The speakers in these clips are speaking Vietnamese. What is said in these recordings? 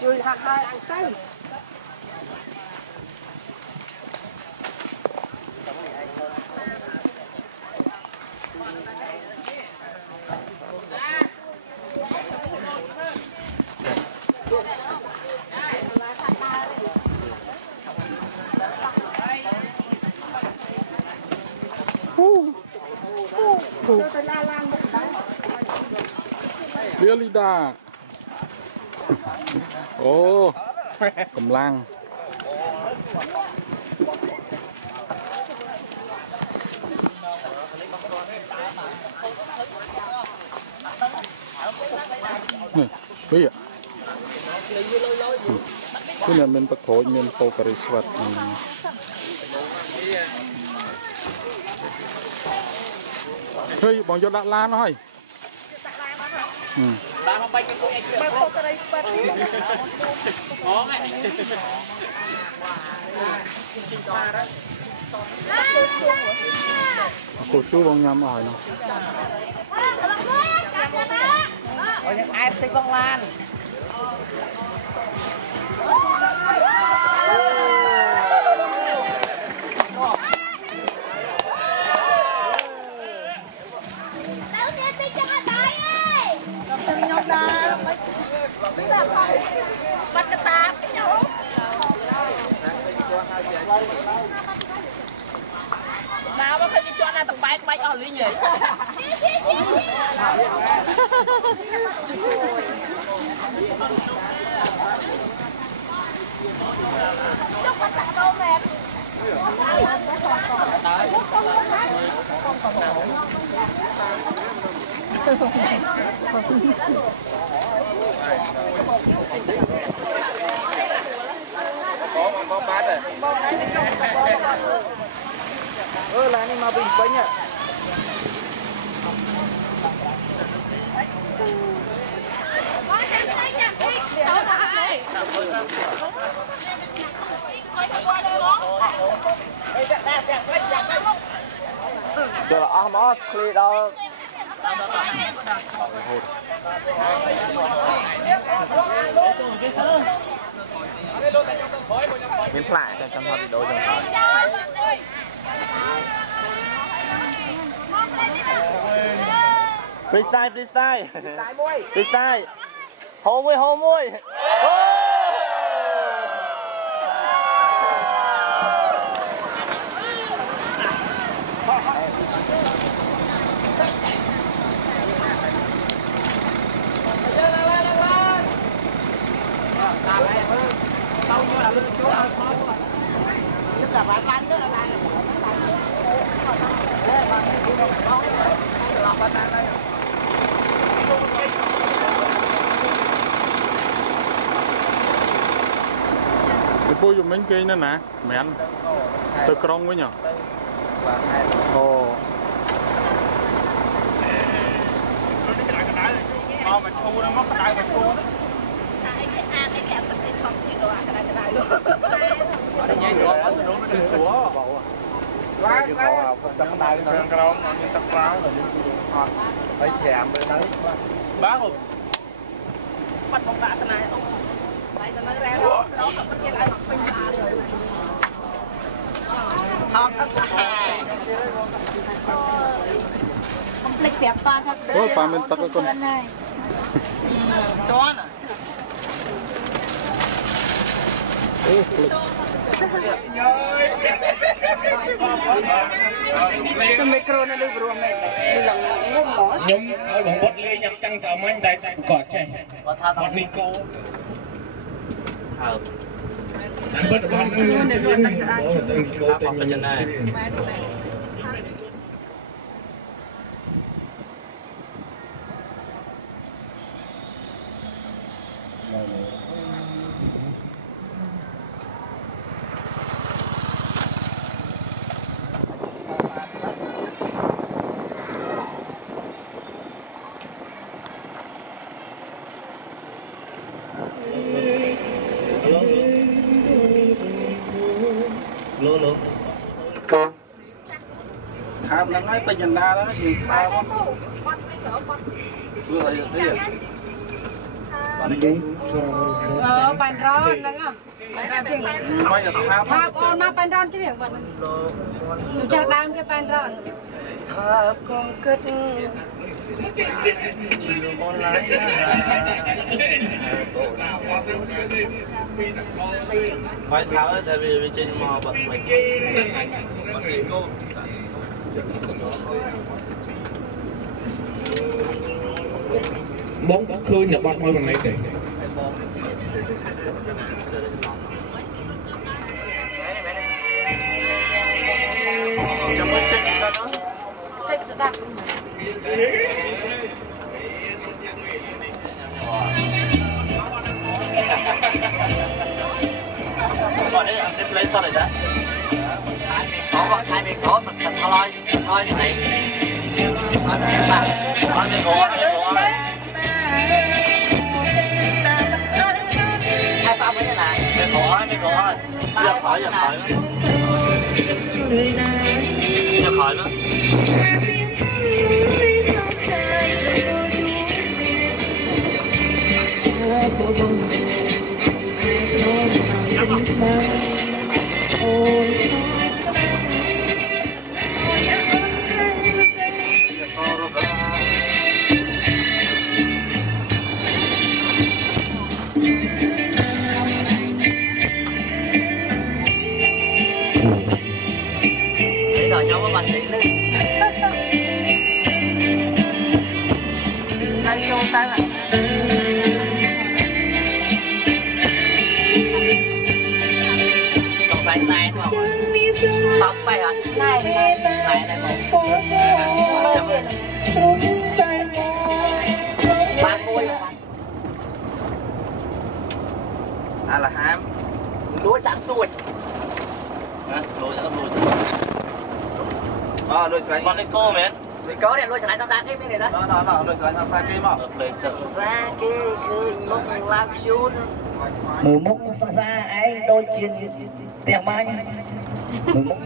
Chui hạt hai ăn cây. Really da. Ồ, cầm lang. Bây giờ cái này mình bắt thổi mình tô cà ri svat. Hey, bọn cho đặt lan thôi. Cô chú bông nhâm rồi nè. Ai thích bông lan. Bắt cái tạp cái nhau. Nào mà khi đi cho nó tập bike bike ở lý nhỉ. Có bát rồi. Là anh mà bình quanh ạ. Giờ là nó clear đâu. Miếng lại cho trong hộp đồ trong freestyle freestyle freestyle hô mui bao nhiêu là chú ơi nhất là bạn lăn đó là lăn Cô dùng mấy cây nữa nè, mẹ anh từ krong với nhở? Ồ. Mà chu nó mất cái đai mà chu đó. Cái kẹp cái không thì đồ cái đai luôn. Ở đây nhảy nữa, nó đừng chúa bảo. Quá quá. Trong đai nó krong nó như tắc pháo rồi đi hot. Phải chạm bên đấy. Bác rồi. Bắt bóng đá thế này không? Đấy nó ra đó, nó cái lại mặc bình ra rồi. Không tất cả. Không lịch đẹp toàn thật. Ôi, pha mình tắt cái con. Cho nè. Cái micro nó được rùa mệt này, là ngông mỏi. Nhưng ở vùng bột ly nhập trăng sợ mình đây cọt chạy. Bột micro. Anh bớt bắn nó luôn tăng cái micro tăng lên này. tham nó ngay bên na đó gì tham vừa rồi thế bàn ròn đúng không? Bàn ròn chừng. Tháp ôn nó bàn ròn chứ điểm vận. Tụi cha đang cái bàn ròn. Tháp con kết. Phải tháo đấy, tại vì trên mò bật mình. Bóng khơi nhập bọt thôi bằng này kìa. Trong cái chết sao đó? Chết sẽ đạp. Gọi đấy là lấy sao này đã? Có gọi hai mình có mình thật thôi này. Nói mình có hai pha mới là mình có giờ khỏi nữa nhau các bạn đi lên Anh cho tay ạ. còn phải này thôi tóc bay hả này một ba mươi là ham lúa đã xuôi lúa đã lúa sợi con cô mến có này lúa sợi sang cái này đó lúa sợi sang cái mà lúa sợi sang cáiคือlúc làm chun mùa múc xa ấy đôi chuyện tiền mai mùa múc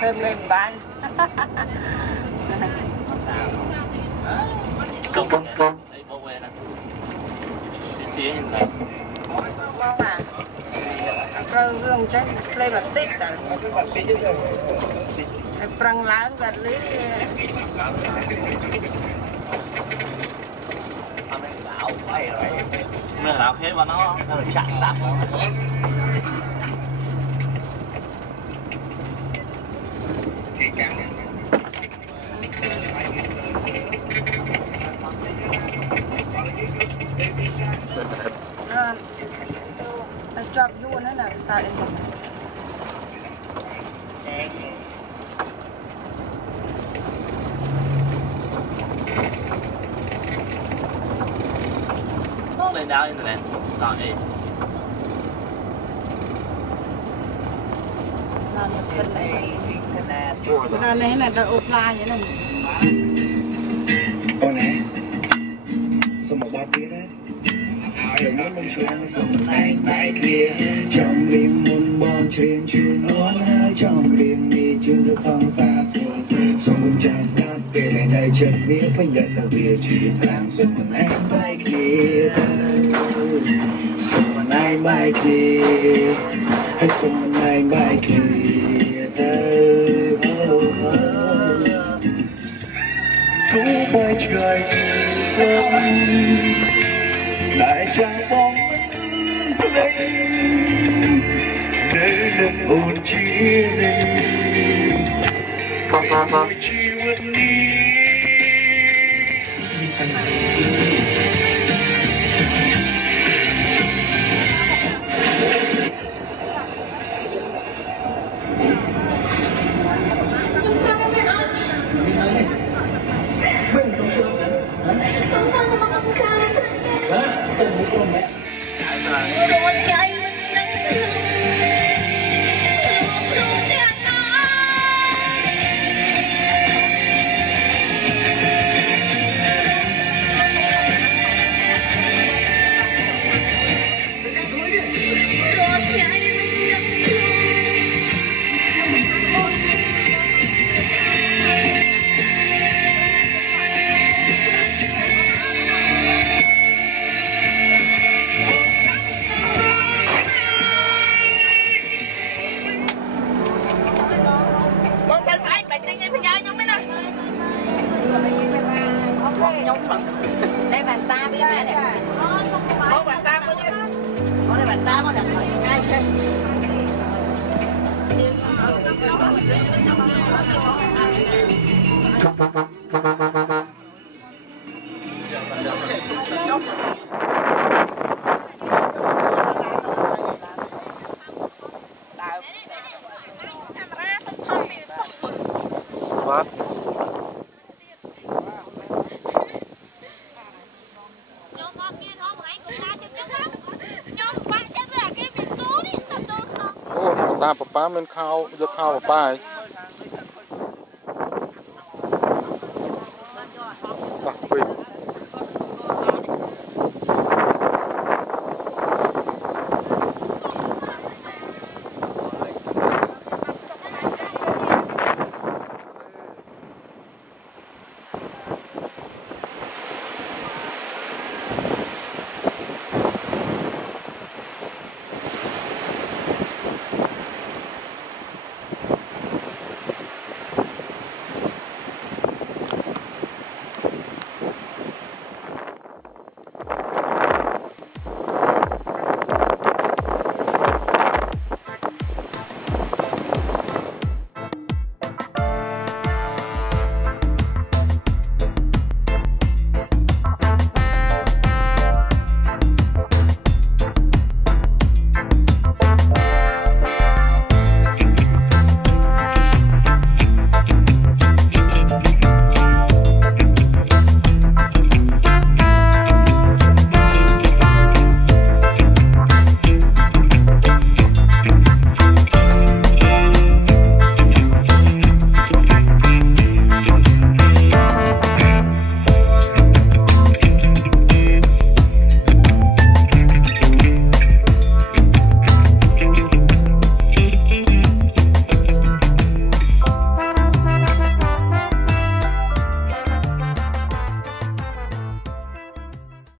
Thêm lên bán. Không đây bao quê nè xí nhìn này Ngon à. Rồi gương trái lên bật tích à. Prang láng vật lý. Mày lão hết mà nó chặn tạm chọc vua nữa là sao em không? lên đảo internet còn đi Cái này là offline vậy này. Con này xong một ba tiếng đấy đừng muốn lông chuyện xong anh tại kia trong đêm muôn bon trên chuyên nói trong đêm đi chuyên thức phong xa xôi xong một trái sắp về lại đây chân biết phải nhận là việc chuyện đang xong một anh bay kia xong một anh bay kia hay xong một anh bay kia cũ bay trời sớm lại chẳng bóng mất lấy để lần ôn chia lên rồi chi vẫn đi ตาป้าเป็นข้าวจะข้าวป้า